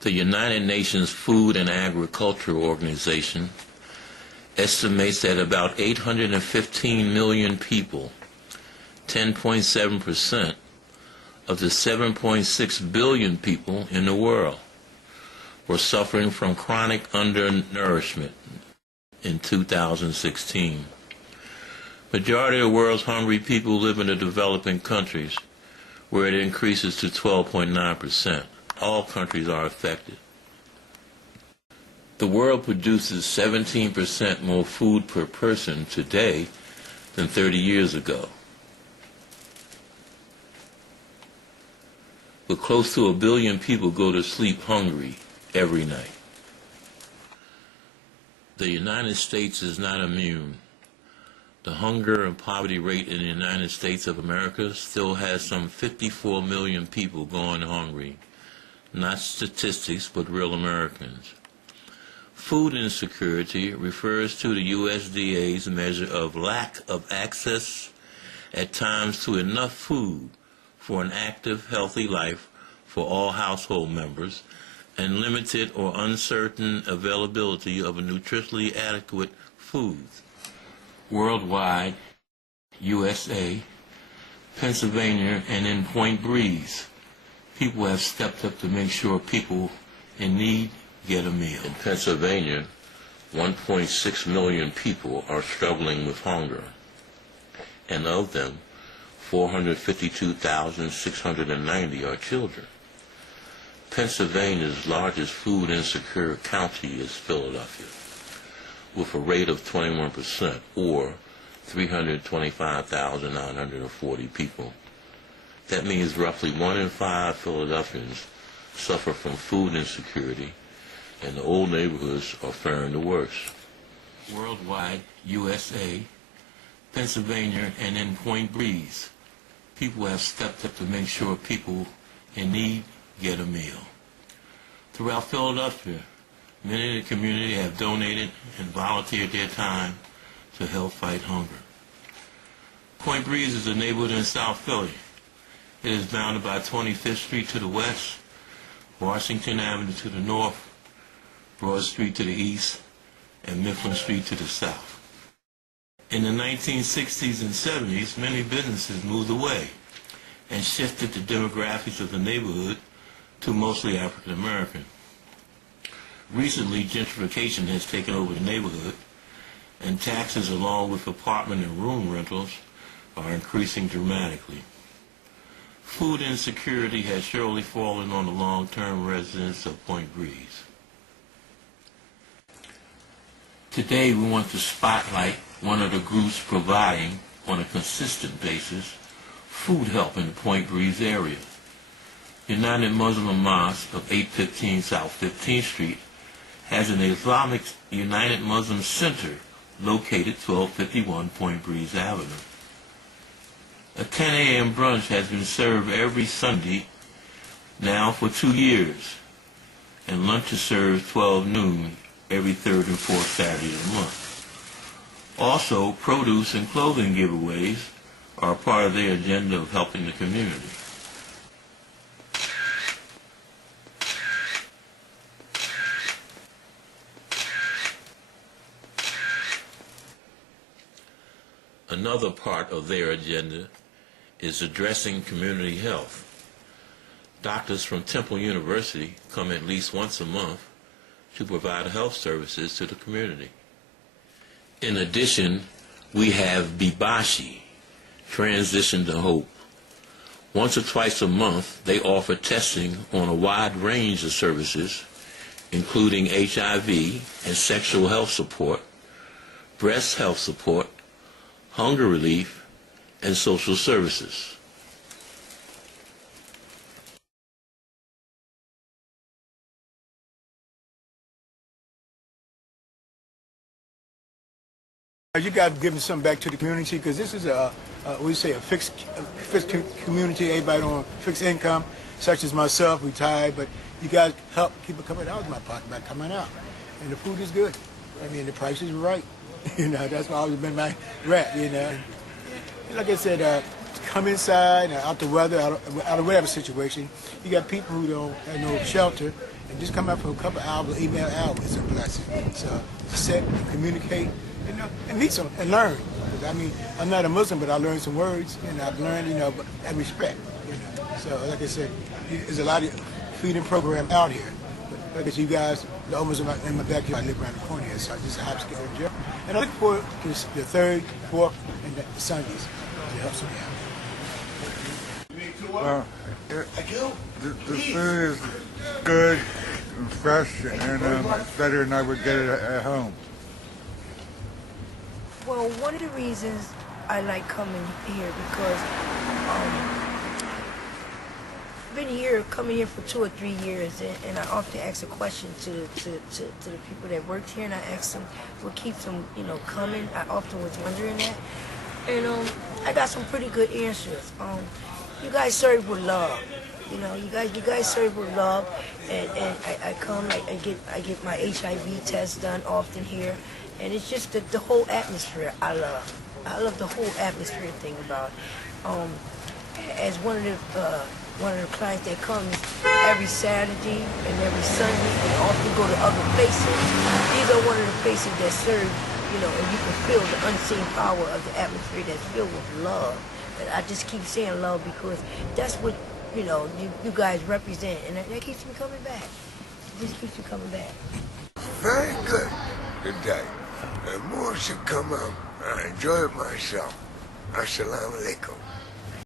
The United Nations Food and Agriculture Organization estimates that about 815 million people, 10.7% of the 7.6 billion people in the world, were suffering from chronic undernourishment in 2016. Majority of the world's hungry people live in the developing countries, where it increases to 12.9%. All countries are affected. The world produces 17% more food per person today than 30 years ago. But close to 1 billion people go to sleep hungry every night. The United States is not immune. The hunger and poverty rate in the United States of America still has some 54 million people going hungry. Not statistics, but real Americans. Food insecurity refers to the USDA's measure of lack of access at times to enough food for an active, healthy life for all household members, and limited or uncertain availability of a nutritionally adequate foods. Worldwide, USA, Pennsylvania, and in Point Breeze, people have stepped up to make sure people in need get a meal. In Pennsylvania, 1.6 million people are struggling with hunger, and of them, 452,690 are children. Pennsylvania's largest food insecure county is Philadelphia, with a rate of 21%, or 325,940 people. That means roughly 1 in 5 Philadelphians suffer from food insecurity, and the old neighborhoods are faring the worst. Worldwide, USA, Pennsylvania, and in Point Breeze, people have stepped up to make sure people in need get a meal. Throughout Philadelphia, many in the community have donated and volunteered their time to help fight hunger. Point Breeze is a neighborhood in South Philly. It is bounded by 25th Street to the west, Washington Avenue to the north, Broad Street to the east, and Mifflin Street to the south. In the 1960s and 70s, many businesses moved away and shifted the demographics of the neighborhood to mostly African American. Recently, gentrification has taken over the neighborhood, and taxes along with apartment and room rentals are increasing dramatically. Food insecurity has surely fallen on the long-term residents of Point Breeze. Today we want to spotlight one of the groups providing, on a consistent basis, food help in the Point Breeze area. United Muslim Mosque of 815 South 15th Street has an Islamic United Muslim Center located 1251 Point Breeze Avenue. A 10 a.m. brunch has been served every Sunday now for 2 years, and lunch is served 12 noon every third and fourth Saturday of the month. Also, produce and clothing giveaways are part of their agenda of helping the community. Another part of their agenda is addressing community health. Doctors from Temple University come at least once a month to provide health services to the community. In addition, we have Bibashi, Transition to Hope. Once or twice a month, they offer testing on a wide range of services, including HIV and sexual health support, breast health support, hunger relief, and social services. You got to give me something back to the community, because this is a fixed community. Everybody on fixed income, such as myself, retired, but you guys help keep it coming out of my pocket by coming out. And the food is good. I mean, the price is right. You know, that's always been my rap, you know. Like I said, come inside, out the weather, out of whatever situation. You got people who don't have no shelter, and just come out for a couple hours, email hours is a blessing. So sit and communicate, and meet some and learn. I mean, I'm not a Muslim, but I learned some words, and I've learned, and respect. So, like I said, there's a lot of feeding program out here. But like I said, you guys, the almost in my backyard, I live around the corner here, so I just happen to get to the gym. And I look forward to the 3rd, 4th, and the Sundays to help some out. The food is good and fresh, and it's better than I would get it at home. Well, one of the reasons I like coming here because I've been coming here for 2 or 3 years, and I often ask a question to the people that worked here, and I ask them what keeps them, coming. I often was wondering that, and I got some pretty good answers. You guys serve with love. You guys serve with love, and I come, I get my HIV test done often here, and it's just the whole atmosphere I love. I love the whole atmosphere thing about it. As one of the clients that comes every Saturday and every Sunday, and often go to other places. These are one of the places that serve, and you can feel the unseen power of the atmosphere that's filled with love. And I just keep saying love because that's what, you guys represent, and that keeps me coming back. It just keeps me coming back. Very good today. And more should come out. I enjoyed myself. Assalamu alaikum.